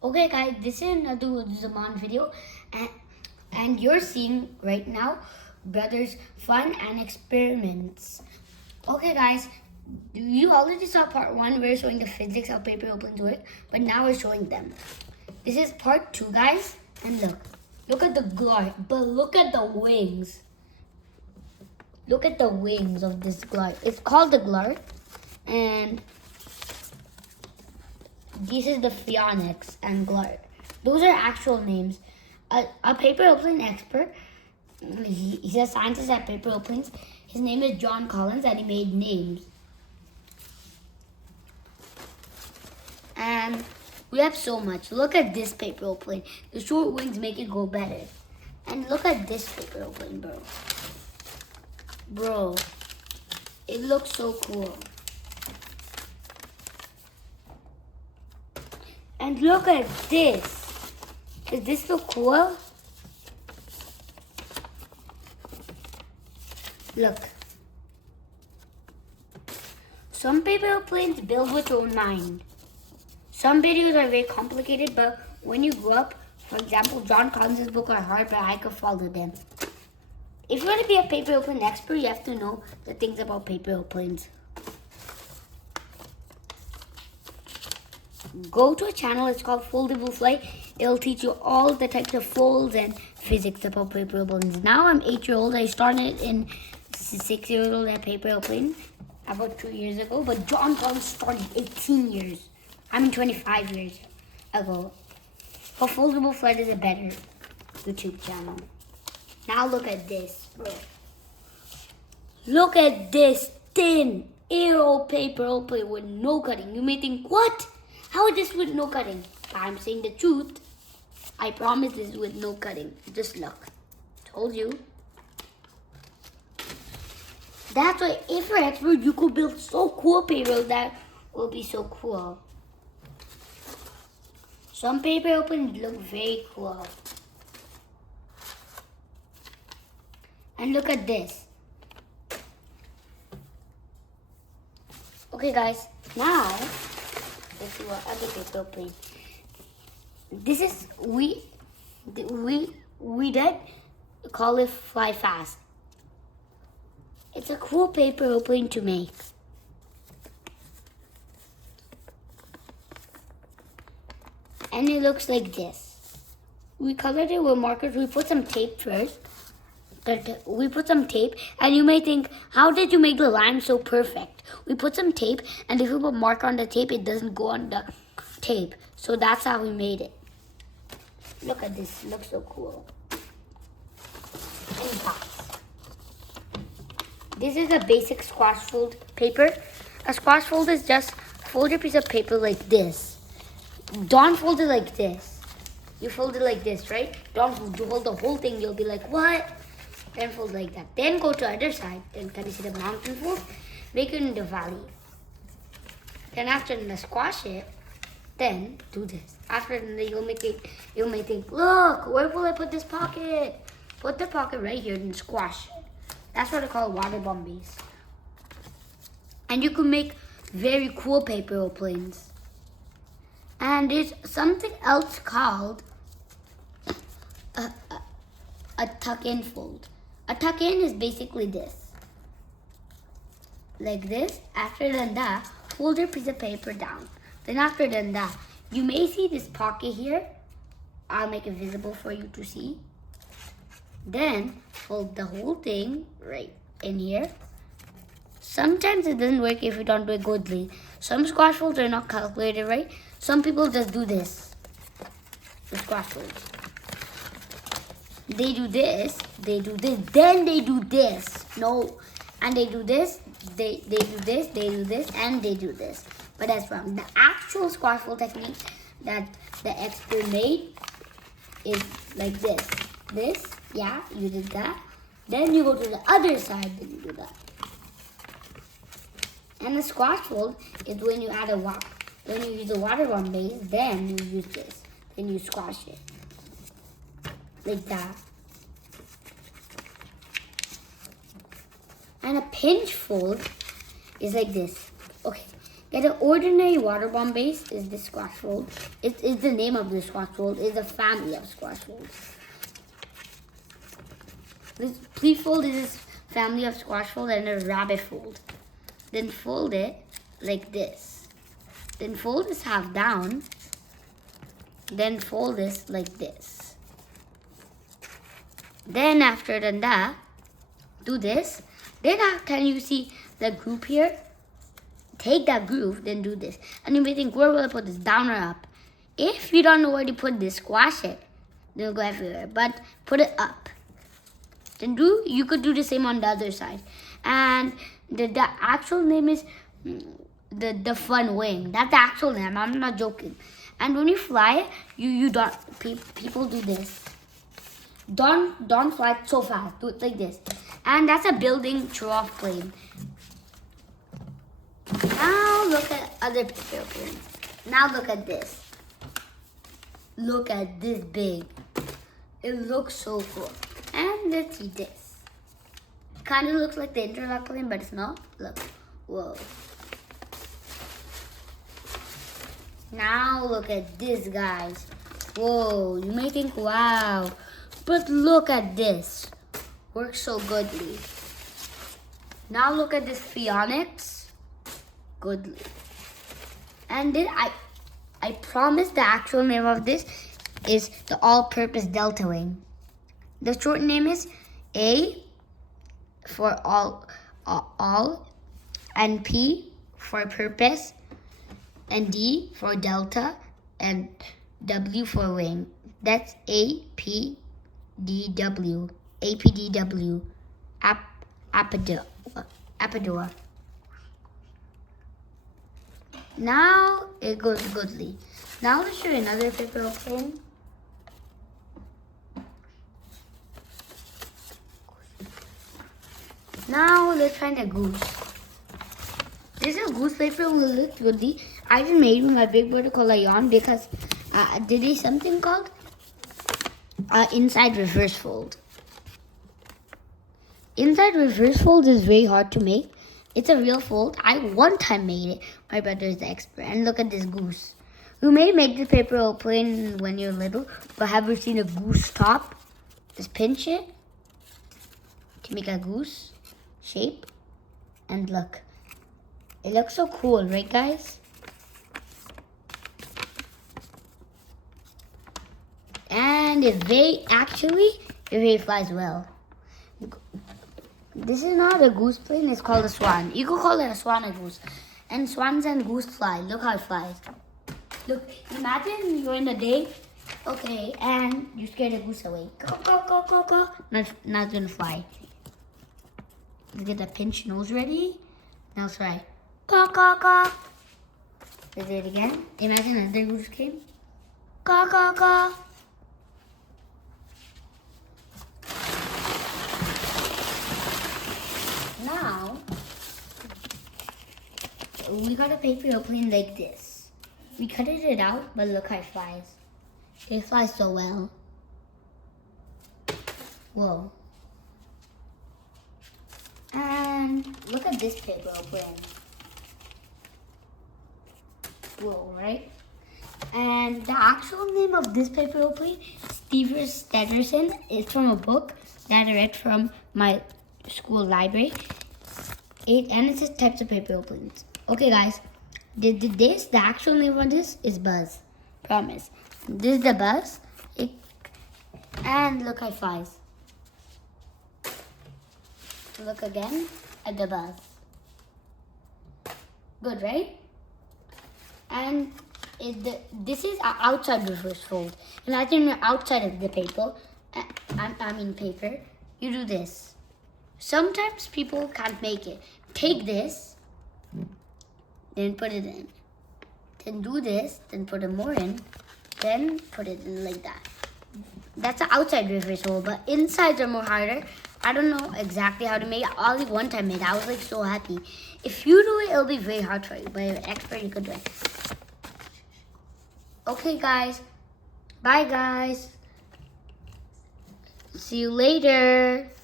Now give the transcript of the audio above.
Okay guys, this is another Zaman video and you're seeing right now brothers fun and experiments. Okay guys, you already saw part 1 we're showing the physics of paper airplanes work, but now we're showing them. This is part 2 guys, and look at the glide, but look at the wings. Look at the wings of this glide. It's called the glide, and this is the Phoenix and Glide. Those are actual names. A paper airplane expert, he's a scientist at Paper Airplanes. His name is John Collins, and he made names. And we have so much. Look at this paper airplane. The short wings make it go better. And look at this paper airplane, bro. Bro, it looks so cool. And look at this. Does this look cool? Look. Some paper airplanes build with your own mind. Some videos are very complicated, but when you grow up, for example, John Collins' books are hard, but I could follow them. If you want to be a paper airplane expert, you have to know the things about paper airplanes. Go to a channel, it's called Foldable Flight. It'll teach you all the types of folds and physics about paper airplanes. Now I'm 8-year-old. I started in 6-year-old at paper airplane about 2 years ago. But John Collins started 18 years. 25 years ago. But Foldable Flight is a better YouTube channel. Now look at this, bro. Look at this thin aero paper airplane with no cutting. You may think, what? How is this with no cutting? I'm saying the truth. I promise this is with no cutting. Just look. Told you. That's why if you're an expert, you could build so cool paper that will be so cool. Some paper airplanes look very cool. And look at this. Okay guys, now let's see what other paper airplane. This is we did call it Fly Fast. It's a cool paper airplane to make. And it looks like this. We colored it with markers. We put some tape first. We put some tape, and you may think, how did you make the line so perfect? We put some tape, and if you put marker on the tape, it doesn't go on the tape. So that's how we made it. Look at this, it looks so cool. And dots. This is a basic squash fold paper. A squash fold is just fold your piece of paper like this. Don't fold it like this. You fold it like this, right? Don't hold the whole thing, you'll be like, what? Then fold like that. Then go to other side. Then can you see the mountain fold? Make it in the valley. Then after squash it, then do this. After you may think, look, where will I put this pocket? Put the pocket right here and squash it. That's what I call water bombies. And you can make very cool paper airplanes. And there's something else called a tuck-in fold. A tuck-in is basically this. Like this. After that, fold your piece of paper down. Then after that, you may see this pocket here. I'll make it visible for you to see. Then fold the whole thing right in here. Sometimes it doesn't work if you don't do it goodly. Some squash folds are not calculated right. Some people just do this. The squash folds. They do this, then they do this. No. And they do this, they do this, they do this, and they do this. But that's wrong. The actual squash fold technique that the expert made is like this. This, yeah, you did that. Then you go to the other side, then you do that. And the squash fold is when you add when you use a water bomb base, then you use this. Then you squash it. Like that. And a pinch fold is like this. Okay, Get an ordinary water bomb base is the squash fold. It's the name of the squash fold. It's a family of squash folds. This pleat fold is this family of squash fold and a rabbit fold. Then fold it like this. Then fold this half down. Then fold this like this. Then after done that, do this. Then can you see the group here? Take that groove, then do this. And you may think, where will I put this, down or up? If you don't know where to put this, squash it. Then it'll go everywhere. But put it up. Then you could do the same on the other side. And the actual name is the fun wing. That's the actual name. I'm not joking. And when you fly, you don't. People do this. Don't fly so fast. Do it like this. And that's a building throw-off plane. Now look at other paper planes. Now look at this. Look at this big. It looks so cool. And let's see this. Kind of looks like the interlock plane, but it's not. Look. Whoa. Now look at this, guys. Whoa. You may think, wow. But look at this. Works so goodly. Now look at this Phoenix. Goodly. And then I promise the actual name of this is the all-purpose delta wing. The short name is A for all, and P for purpose, and D for delta, and W for wing. That's APDW. APDW. Apodor. Now it goes goodly. Now let's show you another paper plane. Now let's find a goose. This is a goose paper will look goodly. I just made my big brother called Ayan because there is something called inside reverse fold. Inside reverse fold is very hard to make. It's a real fold. I one time made it. My brother is the expert. And look at this goose. You may make the paper airplane when you're little, but have you seen a goose top? Just pinch it to make a goose shape. And look. It looks so cool, right guys? And it very flies well. This is not a goose plane, it's called a swan. You could call it a swan or goose. And swans and goose fly. Look how it flies. Look, imagine you're in the day, okay, and you scared a goose away. Go, go, go, go, go. Not gonna fly. Let's get the pinch nose ready. Now try. Go, go, go. Let's do it again. Imagine another goose came. Go, go, go. Now, we got a paper airplane like this. We cut it out, but look how it flies. It flies so well. Whoa. And look at this paper airplane. Whoa, right? And the actual name of this paper airplane, Steven Stederson, is from a book that I read from my school library. And it says types of paper airplanes. Okay guys, the actual name of this is Buzz. Promise. This is the Buzz. And look how it flies. Look again at the Buzz. Good, right? And this is outside reverse fold. And I think outside of the paper, paper, you do this. Sometimes people can't make it. Take this, then put it in. Then do this, then put it more in. Then put it in like that. That's an outside reverse fold, but insides are more harder. I don't know exactly how to make it. I only one time made it. I was like so happy. If you do it, it'll be very hard for you. But if you're an expert, you could do it. Okay, guys. Bye, guys. See you later.